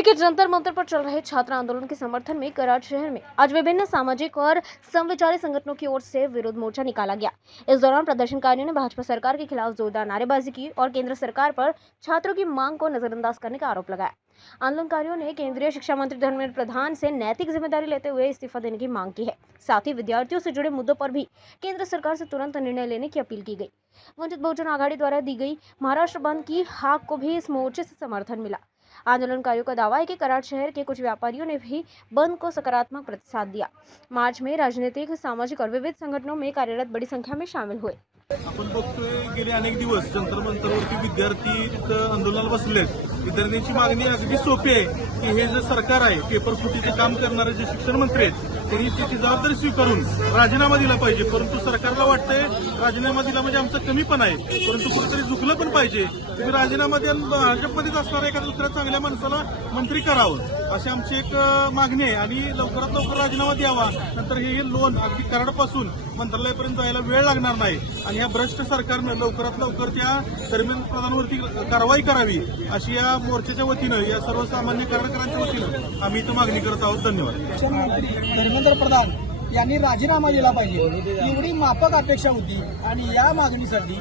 दिल्ली के जंतर मंतर पर चल रहे छात्र आंदोलन के समर्थन में कराची शहर में आज विभिन्न सामाजिक और समविचारी संगठनों की ओर से विरोध मोर्चा निकाला गया। इस दौरान प्रदर्शनकारियों ने भाजपा सरकार के खिलाफ जोरदार नारेबाजी की और केंद्र सरकार पर छात्रों की मांग को नजरअंदाज करने का आरोप लगाया। आंदोलनकारियों ने केंद्रीय शिक्षा मंत्री धर्मेंद्र प्रधान से नैतिक जिम्मेदारी लेते हुए इस्तीफा देने की मांग की है। साथ ही विद्यार्थियों से जुड़े मुद्दों पर भी केंद्र सरकार से तुरंत निर्णय लेने की अपील की गई। वंचित बहुजन आघाड़ी द्वारा दी गई महाराष्ट्र बंद की हाक को भी इस मोर्चे से समर्थन मिला। आंदोलनकारियों का दावा है कि कराची शहर के कुछ व्यापारियों ने भी बंद को सकारात्मक प्रतिसाद दिया। मार्च में राजनीतिक, सामाजिक और विविध संगठनों में कार्यरत बड़ी संख्या में शामिल हुए। आपण बघतोय गेले अनेक दिवस जंतर मंतरवरती विद्यार्थी तिथं आंदोलनाला बसलेत। विद्यार्थ्यांची मागणी अगदी सोपी आहे की हे जे सरकार आहे पेपर फुटीचे काम करणारे जे शिक्षण मंत्री आहेत त्यांनी त्याची जबाबदारी स्वीकारून राजीनामा दिला पाहिजे। परंतु सरकारला वाटतंय राजीनामा दिला म्हणजे आमचं कमीपण आहे, परंतु कुठेतरी झुकलं पण पाहिजे। तुम्ही राजीनामा द्या, भाजपमध्येच असणाऱ्या एका दुसऱ्या चांगल्या माणसाला मंत्री करावं अशी आमची एक मागणी आहे आणि लवकरात लवकर राजीनामा द्यावा। नंतर हे लोन अगदी कराडपासून मंत्रालयापर्यंत जायला वेळ लागणार नाही आणि या भ्रष्ट सरकारनं लवकरात लवकर त्या धर्मेंद्र प्रधानवरती कारवाई करावी अशी या मोर्चाच्या वतीनं, या सर्वसामान्य कराडकरांच्या वतीनं आम्ही इथं मागणी करत आहोत। धन्यवाद। शिक्षण मंत्री धर्मेंद्र प्रधान यांनी राजीनामा दिला पाहिजे एवढी माफक अपेक्षा होती आणि या मागणीसाठी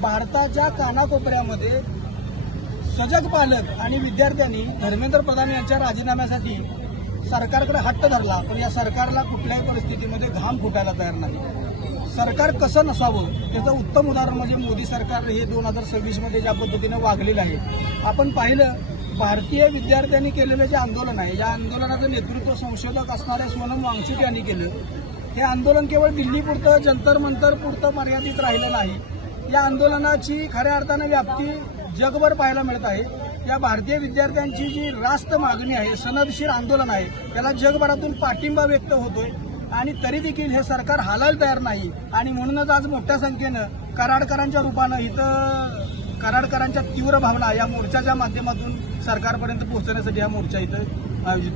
भारताच्या कानाकोपऱ्यामध्ये सजग पालक आणि विद्यार्थ्यांनी धर्मेंद्र प्रधान यांच्या राजीनाम्यासाठी सरकारकडे हट्ट धरला, पण या सरकारला कुठल्याही परिस्थितीमध्ये घाम फुटायला तयार नाही। सरकार कसं नसावं त्याचं उत्तम उदाहरण म्हणजे मोदी सरकार हे 2026 मध्ये ज्या पद्धतीने वागलेलं आहे। आपण पाहिलं भारतीय विद्यार्थ्यांनी केलेलं जे आंदोलन आहे, या आंदोलनाचं नेतृत्व संशोधक असणाऱ्या सोनम वांगचुक यांनी केलं। हे आंदोलन केवळ दिल्लीपुरतं, जंतर मंतर पुरतं मर्यादित राहिलं नाही। या आंदोलनाची खऱ्या अर्थानं व्याप्ती जगभर पाहायला मिळत आहे। या भारतीय विद्यार्थ्यांची जी रास्त मागणी आहे, सनदशीर आंदोलन आहे, त्याला जगभरातून पाठिंबा व्यक्त होतोय आणि तरी देखील हे सरकार हालायला तयार नाही आणि म्हणूनच आज मोठ्या संख्येनं कराडकरांच्या रूपानं इथं कराडकरांच्या तीव्र भावना या मोर्चाच्या माध्यमातून सरकारपर्यंत पोहोचण्यासाठी हा मोर्चा इथं आयोजित